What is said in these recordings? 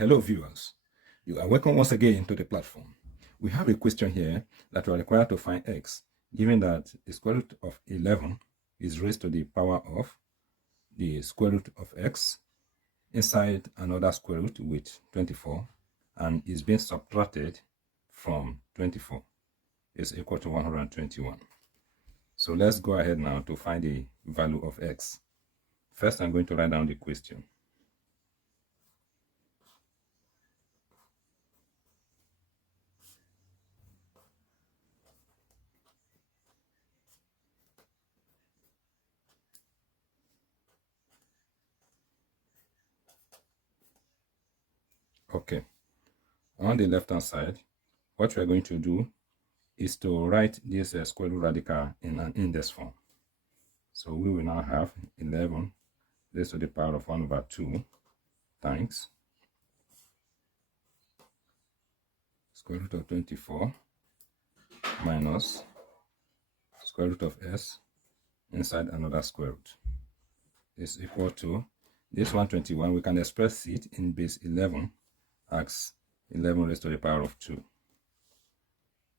Hello viewers, you are welcome once again to the platform. We have a question here that we are required to find x, given that the square root of 11 is raised to the power of the square root of x inside another square root with 24 and is being subtracted from 24 is equal to 121. So let's go ahead now to find the value of x. First, I'm going to write down the question. Okay, on the left hand side, what we're going to do is to write this square root radical in an index form. So we will now have 11 raised to the power of 1 over 2 times square root of 24 minus square root of s inside another square root is equal to this 121. We can express it in base 11 as 11 raised to the power of 2,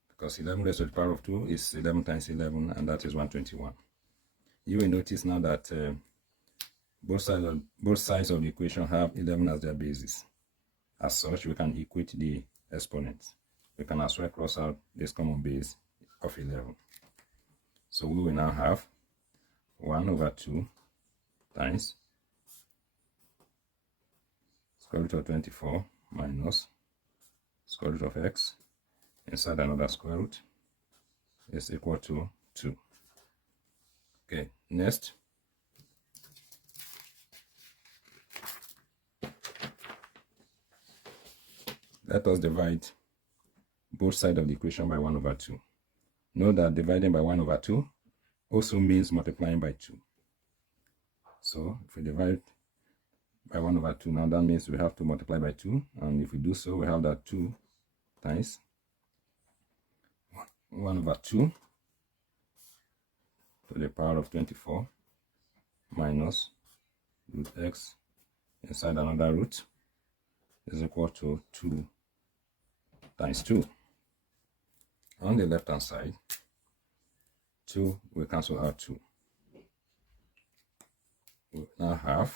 because 11 raised to the power of 2 is 11 times 11, and that is 121. You will notice now that both sides of the equation have 11 as their basis. As such, we can equate the exponents. We can as well cross out this common base of 11. So we will now have 1 over 2 times square root of 24 minus square root of x inside another square root is equal to 2. Okay, next, let us divide both sides of the equation by 1 over 2. Note that dividing by 1 over 2 also means multiplying by 2. So if we divide by 1 over 2, now that means we have to multiply by 2. And if we do so, we have that 2 times 1 over 2 to the power of 24 minus root x inside another root is equal to 2 times 2. On the left hand side, 2 will cancel out 2. We now have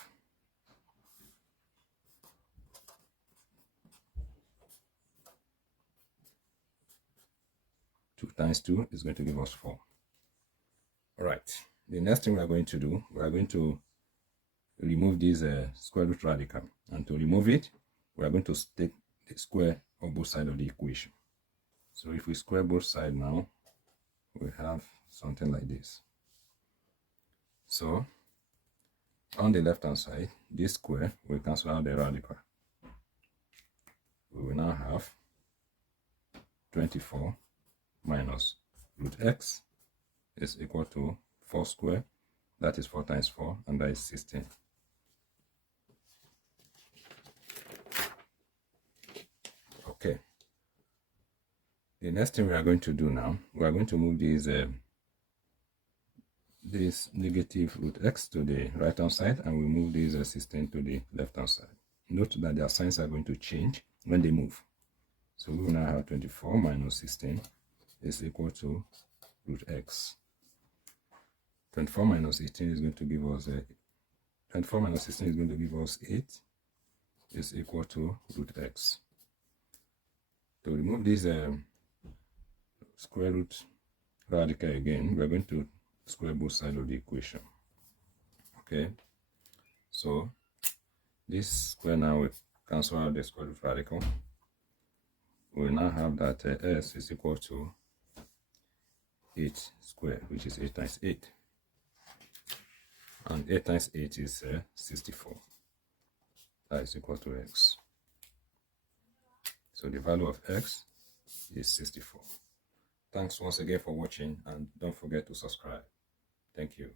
2 times 2 is going to give us 4. All right, the next thing we are going to do, we are going to remove this square root radical. And to remove it, we are going to take the square of both sides of the equation. So if we square both sides now, we have something like this. So on the left hand side, this square will cancel out the radical. We will now have 24 minus root x is equal to 4 squared. That is 4 times 4, and that is 16. Okay. The next thing we are going to do now, we are going to move this negative root x to the right hand side, and we move this 16 to the left hand side. Note that their signs are going to change when they move. So we will now have 24 minus 16 is equal to root x. 24 minus 18 is going to give us 24 minus 16 is going to give us 8 is equal to root x. To remove this square root radical again, we are going to square both sides of the equation. Okay, so this square now will cancel out the square root radical. We will now have that s is equal to 8 squared, which is 8 times 8. And 8 times 8 is 64. That is equal to x. So the value of x is 64. Thanks once again for watching, and don't forget to subscribe. Thank you.